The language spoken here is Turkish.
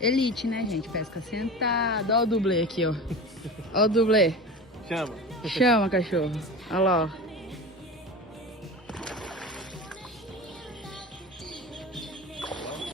Elite, né, gente? Pesca sentada. Ó o dublê aqui, ó. Ó o dublê. Chama. Chama, cachorro. Olha lá, ó.